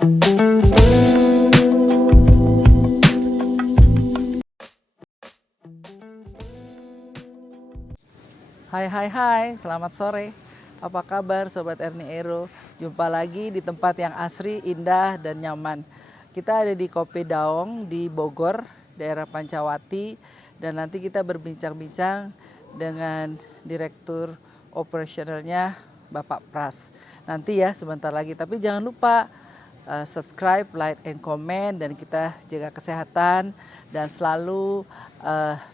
Hai, selamat sore. Apa kabar Sobat Erni Ero? Jumpa lagi di tempat yang asri, indah, dan nyaman. Kita ada di Kopi Daong di Bogor, daerah Pancawati. Dan nanti kita berbincang-bincang dengan Direktur Operasionalnya Bapak Pras. Nanti ya sebentar lagi, tapi jangan lupa subscribe, like, and comment, dan kita jaga kesehatan dan selalu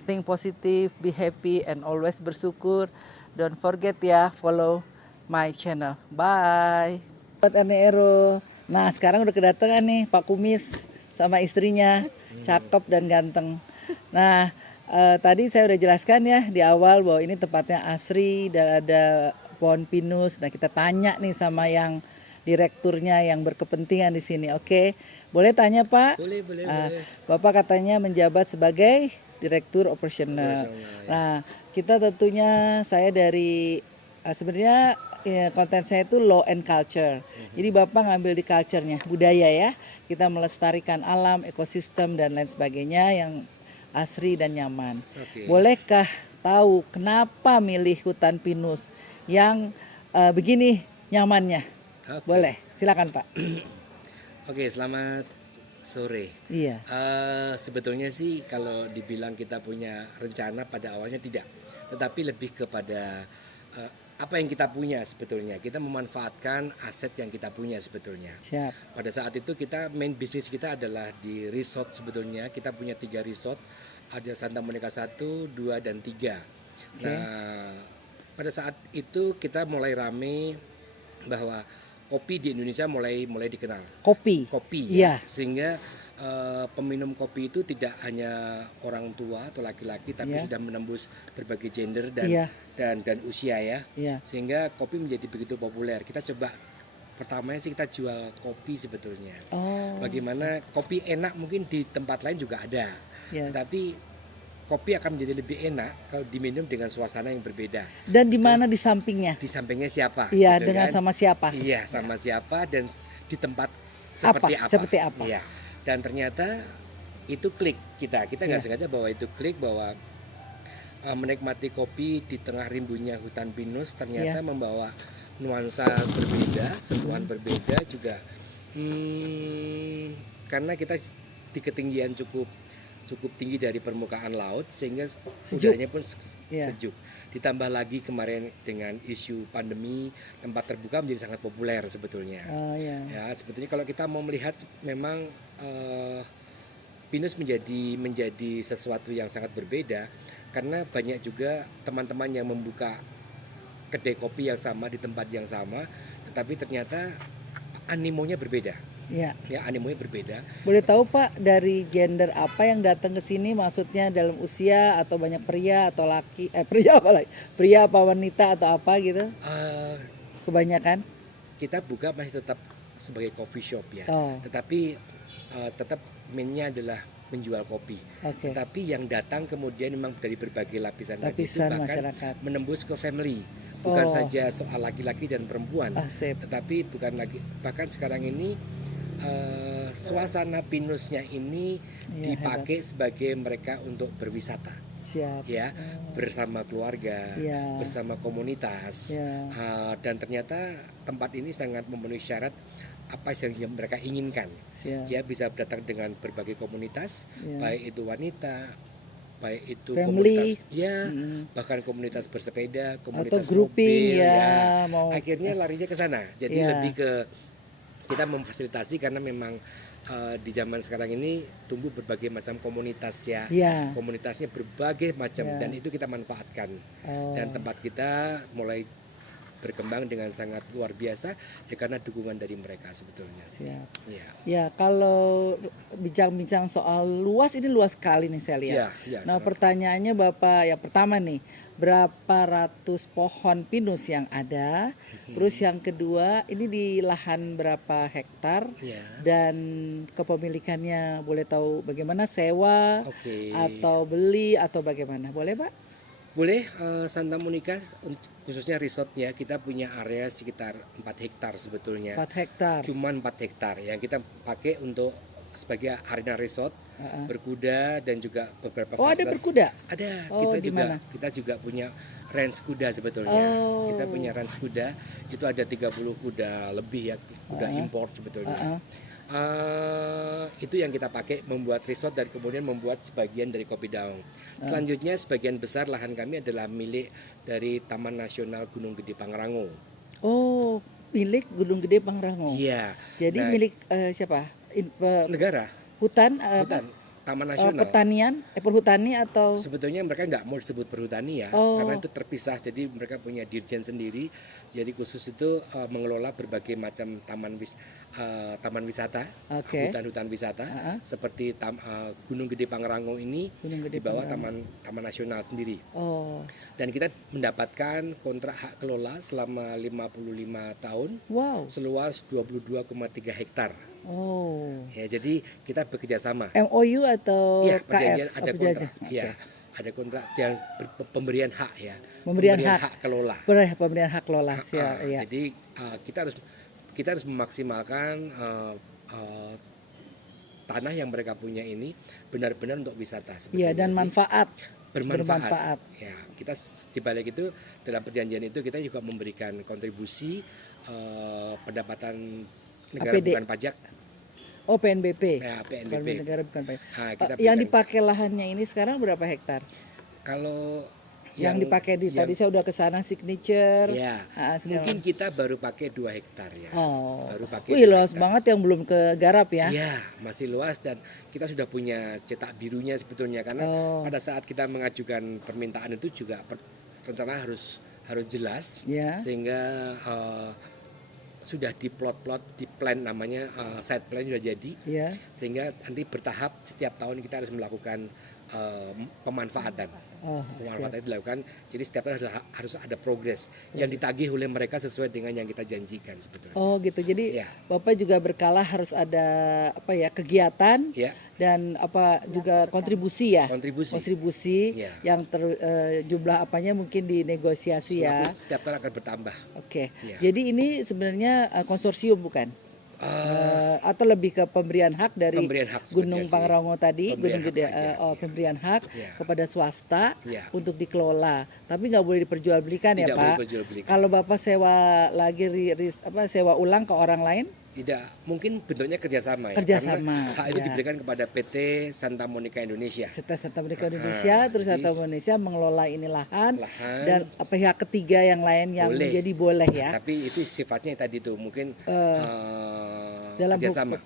think positive, be happy, and always bersyukur. Don't forget ya, follow my channel. Bye. Buat Ero. Nah sekarang udah kedatangan nih Pak Kumis sama istrinya, cakep dan ganteng. Nah tadi saya udah jelaskan ya di awal bahwa ini tempatnya asri dan ada pohon pinus. Nah kita tanya nih sama yang direkturnya yang berkepentingan di sini. Oke, boleh tanya Pak? Boleh. Bapak katanya menjabat sebagai Direktur Operasional. Nah, kita tentunya saya dari sebenarnya ya, konten saya itu law and culture. Jadi Bapak ngambil di culture-nya, budaya ya. Kita melestarikan alam, ekosistem dan lain sebagainya yang asri dan nyaman. Bolehkah tahu kenapa milih hutan pinus yang begini nyamannya? Boleh, silakan Pak. Oke, selamat sore. Iya. Sebetulnya sih kalau dibilang kita punya rencana pada awalnya tidak, tetapi lebih kepada apa yang kita punya sebetulnya. Kita memanfaatkan aset yang kita punya sebetulnya. Siap. Pada saat itu kita main bisnis kita adalah di resort sebetulnya. Kita punya 3 resort, ada Santa Monica 1, 2, dan 3. Nah, pada saat itu kita mulai rame bahwa kopi di Indonesia mulai dikenal. Kopi ya. Sehingga peminum kopi itu tidak hanya orang tua atau laki-laki, tapi sudah menembus berbagai gender dan usia ya. Sehingga kopi menjadi begitu populer. Kita coba pertamanya sih kita jual kopi sebetulnya. Bagaimana kopi enak mungkin di tempat lain juga ada. Tapi kopi akan menjadi lebih enak kalau diminum dengan suasana yang berbeda. Dan di mana di sampingnya? Di sampingnya siapa? Iya, gitu dengan kan? Sama siapa? Iya, sama siapa dan di tempat seperti apa? Seperti apa? Iya. Dan ternyata itu klik kita. Kita nggak sengaja bahwa itu klik bahwa menikmati kopi di tengah rimbunya hutan pinus ternyata membawa nuansa berbeda, sentuhan berbeda juga. Karena kita di ketinggian cukup tinggi dari permukaan laut sehingga udaranya pun sejuk. Ditambah lagi kemarin dengan isu pandemi, tempat terbuka menjadi sangat populer sebetulnya. Ya, sebetulnya kalau kita mau melihat memang pinus menjadi sesuatu yang sangat berbeda karena banyak juga teman-teman yang membuka kedai kopi yang sama di tempat yang sama, tetapi ternyata animonya berbeda. Ya, animonya berbeda. Boleh tahu Pak dari gender apa yang datang ke sini? Maksudnya dalam usia atau banyak pria atau laki? Pria apa wanita atau apa gitu? Kebanyakan. Kita buka masih tetap sebagai coffee shop ya. Tetapi tetap mainnya adalah menjual kopi. Tetapi yang datang kemudian memang dari berbagai lapisan itu bahkan masyarakat. Menembus ke family. Bukan saja soal laki-laki dan perempuan, tetapi bukan lagi bahkan sekarang ini suasana pinusnya ini dipakai sebagai mereka untuk berwisata. Ya, bersama keluarga, bersama komunitas, dan ternyata tempat ini sangat memenuhi syarat apa yang mereka inginkan. Ya, bisa datang dengan berbagai komunitas, baik itu wanita, baik itu family, komunitas bahkan komunitas bersepeda, komunitas atau grouping mobil, akhirnya larinya ke sana. Jadi lebih ke kita memfasilitasi karena memang di zaman sekarang ini tumbuh berbagai macam komunitas komunitasnya berbagai macam dan itu kita manfaatkan dan tempat kita mulai berkembang dengan sangat luar biasa ya karena dukungan dari mereka sebetulnya sih. Ya, kalau bincang-bincang soal luas, ini luas sekali nih saya lihat. Nah, pertanyaannya Bapak yang pertama nih, berapa ratus pohon pinus yang ada? Terus yang kedua, ini di lahan berapa hektar? Dan kepemilikannya boleh tahu bagaimana, sewa atau beli atau bagaimana? Boleh Pak? Boleh. Santa Monica khususnya resortnya kita punya area sekitar 4 hektar sebetulnya. 4 hektar. Cuman 4 hektar yang kita pakai untuk sebagai arena resort, berkuda dan juga beberapa fasilitas. Oh, ada berkuda? Ada. Oh, Kita juga punya range kuda sebetulnya. Kita punya range kuda, itu ada 30 kuda lebih ya, kuda impor sebetulnya. Itu yang kita pakai membuat resort dan kemudian membuat sebagian dari Kopi Daung. Selanjutnya sebagian besar lahan kami adalah milik dari Taman Nasional Gunung Gede Pangrango. Oh, milik Gunung Gede Pangrango. Iya. Jadi milik siapa? Negara. Hutan. Taman Nasional. Pertanian, perhutani atau? Sebetulnya mereka nggak mau disebut perhutani ya, karena itu terpisah. Jadi mereka punya dirjen sendiri. Jadi khusus itu mengelola berbagai macam taman wisata, hutan-hutan wisata, seperti Gunung Gede Pangrango ini di bawah Taman Nasional sendiri. Dan kita mendapatkan kontrak hak kelola selama 55 tahun, seluas 22,3 hektar. Ya, jadi kita bekerja sama. MOU atau ya, KS? Ada kontrak. Ya, ada kontrak yang pemberian hak ya. Pemberian hak kelola. Pemberian hak kelola. Ya. Jadi kita harus memaksimalkan tanah yang mereka punya ini benar-benar untuk wisata. Iya, dan bermanfaat. Ya, kita di balik itu dalam perjanjian itu kita juga memberikan kontribusi pendapatan negara bukan pajak. Oh, PNBP. Ya, PNBP. Negara bukan pajak. Yang dipakai lahannya ini sekarang berapa hektar? Kalau yang dipakai tadi saya udah kesana signature. Ya, mungkin kita baru pakai 2 hektar ya. Baru pakai. Wih, luas banget yang belum kegarap ya. Iya, masih luas dan kita sudah punya cetak birunya sebetulnya karena pada saat kita mengajukan permintaan itu juga rencana harus jelas sehingga sudah di plot di plan namanya site plan sudah jadi, sehingga nanti bertahap setiap tahun kita harus melakukan pemanfaatan. Pemanfaatan dilakukan, jadi setiap tahun harus ada progres yang ditagih oleh mereka sesuai dengan yang kita janjikan sebetulnya. Oh gitu, jadi Bapak juga berkala harus ada kegiatan dan juga kontribusi ya. Kontribusi yang jumlah apanya mungkin dinegosiasi ya. Setiap tahun akan bertambah. Oke. Jadi ini sebenarnya konsorsium bukan? Atau lebih ke pemberian hak dari Gunung Pangrango tadi, Gunung Gede, pemberian hak kepada swasta untuk dikelola, tapi nggak boleh diperjualbelikan ya Pak. Kalau Bapak sewa lagi sewa ulang ke orang lain? Tidak, mungkin bentuknya kerjasama ya. Kerjasama. Hak itu diberikan kepada PT Santa Monica Indonesia. Santa Monica Indonesia, terus Santa Monica mengelola ini lahan dan pihak ketiga yang lain yang menjadi boleh ya. Tapi itu sifatnya tadi tuh mungkin dalam kerjasama.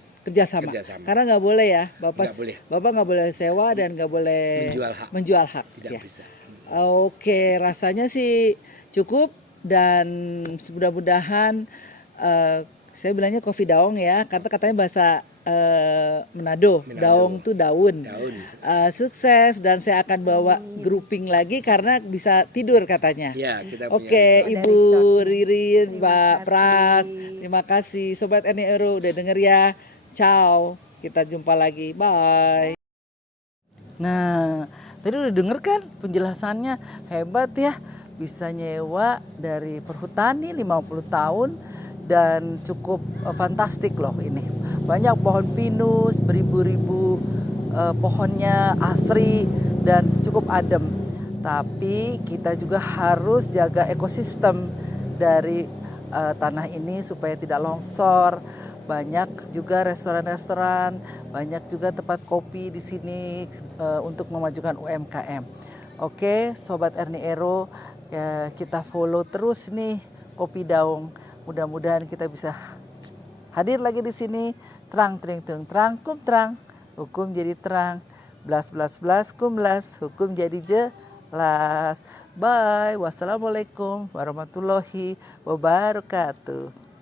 Karena nggak boleh ya, Bapak nggak boleh sewa dan nggak boleh menjual hak. Tidak bisa. Oke, rasanya sih cukup dan mudah-mudahan saya bilangnya Kopi Daung ya, katanya bahasa Manado. Daung tuh daun. Sukses dan saya akan bawa grouping lagi karena bisa tidur katanya. Ya, kita Oke, Ibu Ririn, Mbak Pras, terima kasih. Sobat Ernie Euro udah denger ya. Ciao, kita jumpa lagi. Bye. Nah, tadi udah denger kan penjelasannya, hebat ya. Bisa nyewa dari perhutani 50 tahun. Dan cukup fantastik loh ini. Banyak pohon pinus, beribu-ribu pohonnya asri dan cukup adem. Tapi kita juga harus jaga ekosistem dari tanah ini supaya tidak longsor. Banyak juga restoran-restoran, banyak juga tempat kopi di sini untuk memajukan UMKM. Oke, Sobat Ernie Euro, ya, kita follow terus nih Kopi Daung. Mudah-mudahan kita bisa hadir lagi di sini. Terang, kum terang, hukum jadi terang, blas, kum blas, hukum jadi jelas. Bye, wassalamualaikum warahmatullahi wabarakatuh.